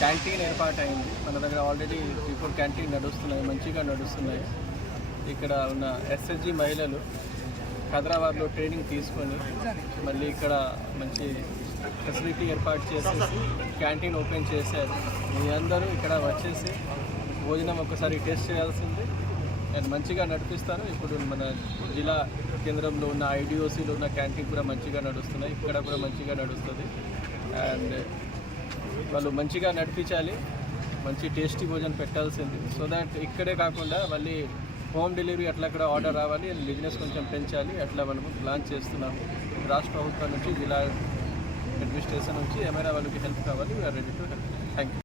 Canteen ఏర్పాటైంది మన దగ్గర. ఆల్రెడీ 3-4 క్యాంటీన్ నడుస్తున్నాయి, మంచిగా నడుస్తున్నాయి. ఇక్కడ ఉన్న ఎస్ఎస్జి మహిళలు హైదరాబాద్లో ట్రైనింగ్ తీసుకొని మళ్ళీ ఇక్కడ మంచి ఫెసిలిటీ ఏర్పాటు చేసేసి క్యాంటీన్ ఓపెన్ చేశారు. మీ అందరూ ఇక్కడ వచ్చేసి భోజనం ఒకసారి టేస్ట్ చేయాల్సింది అండ్ మంచిగా నడిపిస్తారు. ఇప్పుడు మన జిల్లా కేంద్రంలో ఉన్న ఐడిఓసిలో ఉన్న క్యాంటీన్ కూడా మంచిగా నడుస్తున్నాయి, ఇక్కడ కూడా మంచిగా నడుస్తుంది. అండ్ వాళ్ళు మంచిగా నడిపించాలి, మంచి టేస్టీ భోజనం పెట్టాల్సింది. సో దాట్ ఇక్కడే కాకుండా మళ్ళీ హోమ్ డెలివరీ అట్లా కూడా ఆర్డర్ రావాలి అండ్ బిజినెస్ కొంచెం పెంచాలి. అట్లా మనము ప్లాన్ చేస్తున్నాము. రాష్ట్ర ప్రభుత్వం నుంచి, జిల్లా అడ్మినిస్ట్రేషన్ నుంచి ఏమైనా వాళ్ళకి హెల్ప్ కావాలి. We are ready to help. Thank you.